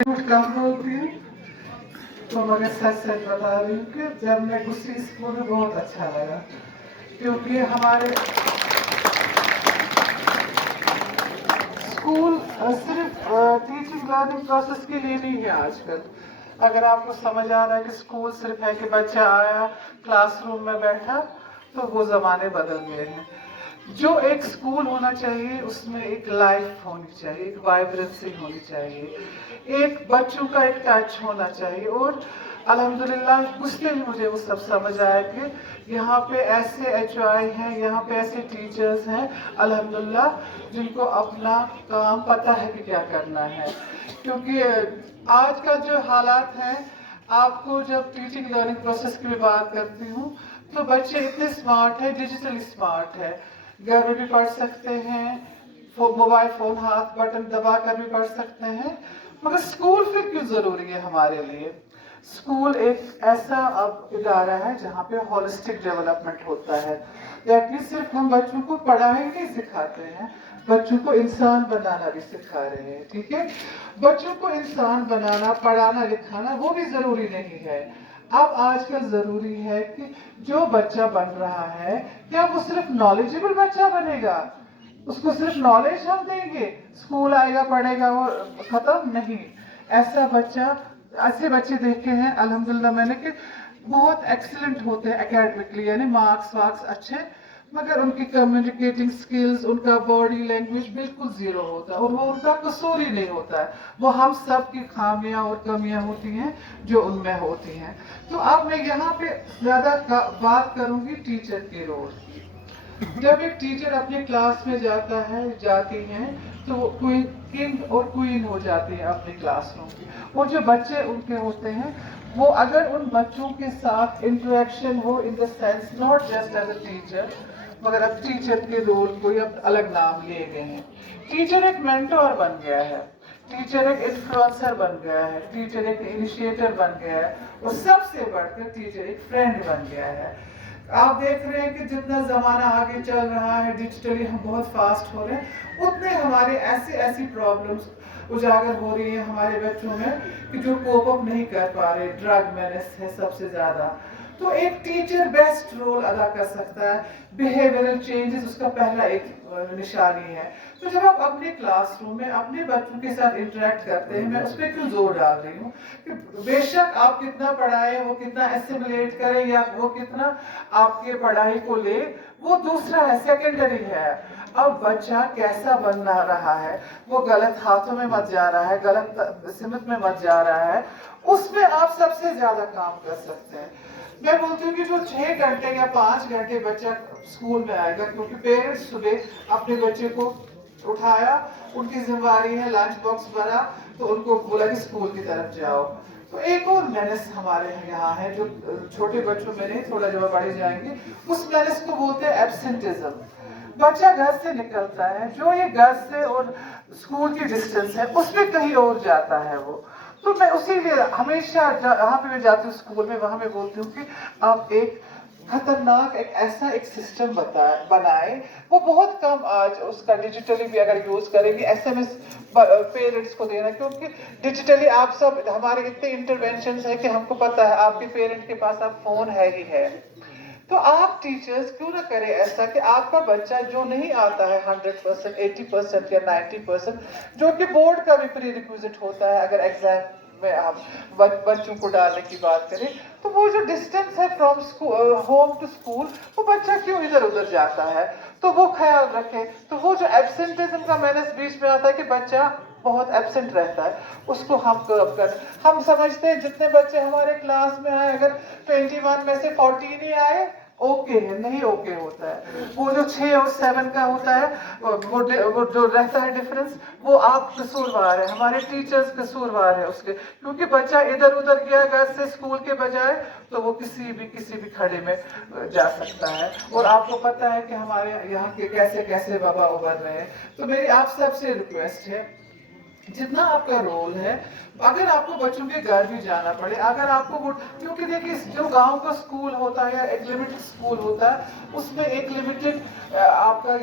कुछ कम बोलती हूँ तो मगर सच सच बता रही हूँ कि जब मैं घुसी स्कूल में बहुत अच्छा लगा, क्योंकि हमारे स्कूल सिर्फ टीचिंग लर्निंग प्रोसेस के लिए नहीं है आजकल। अगर आपको समझ आ रहा है कि स्कूल सिर्फ है कि बच्चा आया क्लासरूम में बैठा, तो वो जमाने बदल गए हैं। जो एक स्कूल होना चाहिए उसमें एक लाइफ होनी चाहिए, एक वाइब्रेंसी होनी चाहिए, एक बच्चों का एक टच होना चाहिए। और अल्हम्दुलिल्लाह घुसते ही मुझे वो सब समझ आया कि यहाँ पे ऐसे HOI हैं, यहाँ पे ऐसे टीचर्स हैं अल्हम्दुलिल्लाह जिनको अपना काम पता है कि क्या करना है। क्योंकि आज का जो हालात है, आपको जब टीचिंग लर्निंग प्रोसेस की भी बात करती हूँ तो बच्चे इतने स्मार्ट है, डिजिटली स्मार्ट है, घर में भी पढ़ सकते हैं, मोबाइल फोन हाथ बटन दबा कर भी पढ़ सकते हैं। मगर स्कूल फिर क्यों जरूरी है हमारे लिए? स्कूल एक ऐसा अब इदारा है जहाँ पे होलिस्टिक डेवलपमेंट होता है। यानी सिर्फ हम बच्चों को पढ़ाई नहीं सिखाते हैं, बच्चों को इंसान बनाना भी सिखा रहे हैं। ठीक है, बच्चों को इंसान बनाना, पढ़ाना लिखाना वो भी जरूरी नहीं है। अब आजकल जरूरी है कि जो बच्चा बन रहा है, क्या वो सिर्फ नॉलेजेबल बच्चा बनेगा, उसको सिर्फ नॉलेज हम देंगे, स्कूल आएगा पढ़ेगा और खत्म? नहीं। ऐसा बच्चा, ऐसे बच्चे देखे हैं अल्हम्दुलिल्लाह मैंने कि बहुत एक्सीलेंट होते हैं एकेडमिकली, यानी मार्क्स वार्क्स अच्छे, मगर उनकी कम्युनिकेटिंग स्किल्स, उनका बॉडी लैंग्वेज बिल्कुल जीरो होता है। और वो उनका कसूर ही नहीं होता है, वो हम सब की खामियां और कमियां होती हैं जो उनमें होती हैं। तो अब मैं यहाँ पे ज्यादा बात करूंगी टीचर के रोल की। जब एक टीचर अपने क्लास में जाता है, जाती हैं, तो वो किंग और क्वीन हो जाती है अपने क्लासरूम की। और जो बच्चे उनके होते हैं, वो अगर उन बच्चों के साथ इंटरेक्शन हो, in the sense not just as a teacher, मगर अब टीचर के रोल कोई अब अलग नाम लिए गए हैं। टीचर एक मेंटोर बन गया है, टीचर एक इन्फ्लुएंसर बन गया है, टीचर एक इनिशिएटर बन गया है, और सबसे बढ़कर टीचर एक फ्रेंड बन गया है। आप देख रहे हैं कि जितना जमाना आगे चल रहा है, डिजिटली हम बहुत फास्ट हो रहे हैं, उतने हमारे ऐसी प्रॉब्लम्स उजागर हो रही है हमारे बच्चों में कि जो कोप अप नहीं कर पा रहे। ड्रग मेनेस है सबसे ज्यादा। तो एक टीचर बेस्ट रोल अदा कर सकता है। बिहेवियरल चेंजेस उसका पहला एक निशानी है। तो जब आप अपने क्लासरूम में अपने बच्चों के साथ इंटरेक्ट करते हैं, मैं उस पर क्यों जोर डाल रही हूँ कि बेशक आप कितना पढ़ाएं, वो कितना एसिमुलेट करें, या वो कितना आपके पढ़ाई को ले, वो दूसरा है, सेकेंडरी है। अब बच्चा कैसा बन रहा है, वो गलत हाथों में मत जा रहा है, गलत सिमत में मत जा रहा है, उसमें आप सबसे ज्यादा काम कर सकते हैं। मैं बोलती हूँ कि जो 6 घंटे या 5 घंटे बच्चा स्कूल में आएगा, क्योंकि पेरेंट्स सुबह अपने बच्चे को उठाया, उनकी जिम्मेवारी है, लंच बॉक्स भरा, तो उनको बोला कि स्कूल की तरफ जाओ। तो एक और मेनेस हमारे यहाँ है जो छोटे बच्चों में नहीं, थोड़ा जब बड़े जाएंगे, उस मेनेस को बोलते हैं एब्सेंटिज्म। बच्चा घर से निकलता है, जो ये घर से और स्कूल की डिस्टेंस है उसमें कहीं और जाता है वो। तो मैं उसी लिए हमेशा जहाँ पे मैं जाती हूँ स्कूल में, वहां मैं बोलती हूँ कि आप एक खतरनाक एक ऐसा एक सिस्टम बनाए। वो बहुत कम आज उसका डिजिटली भी अगर यूज करेंगे, SMS पेरेंट्स को देना, क्योंकि डिजिटली आप सब हमारे इतने इंटरवेंशन है कि हमको पता है आपके पेरेंट के पास अब फोन है ही है। तो आप टीचर्स क्यों ना करें ऐसा कि आपका बच्चा जो नहीं आता है 100%, 80% या 90%, जो कि बोर्ड का भी प्री रिक्विजिट होता है, अगर एग्जाम में हम बच्चों को डालने की बात करें, तो वो जो डिस्टेंस है from school, home to school, वो बच्चा क्यों इधर उधर जाता है, तो वो ख्याल रखें। तो वो जो एब्सेंटिज्म का मैनेज बीच में आता है कि बच्चा बहुत एब्सेंट रहता है, उसको हम कर्व कर, हम समझते हैं जितने बच्चे हमारे क्लास में आए, अगर 21 में से 14 ही आए, ओके है, नहीं ओके होता है। वो जो 6 और 7 का होता है, वो जो रहता है डिफरेंस, वो आप कसूरवार है, हमारे टीचर्स कसूरवार है उसके, क्योंकि बच्चा इधर उधर गया घर से स्कूल के बजाय, तो वो किसी भी खड़े में जा सकता है। और आपको पता है कि हमारे यहाँ के कैसे कैसे बाबा उभर रहे हैं। तो मेरी आप सबसे रिक्वेस्ट है, जितना आपका रोल है, अगर आपको बच्चों के घर भी जाना पड़े, अगर आपको वो, क्योंकि देखिए जो गांव का स्कूल होता है या एक लिमिटेड स्कूल होता है, उसमें एक लिमिटेड आपका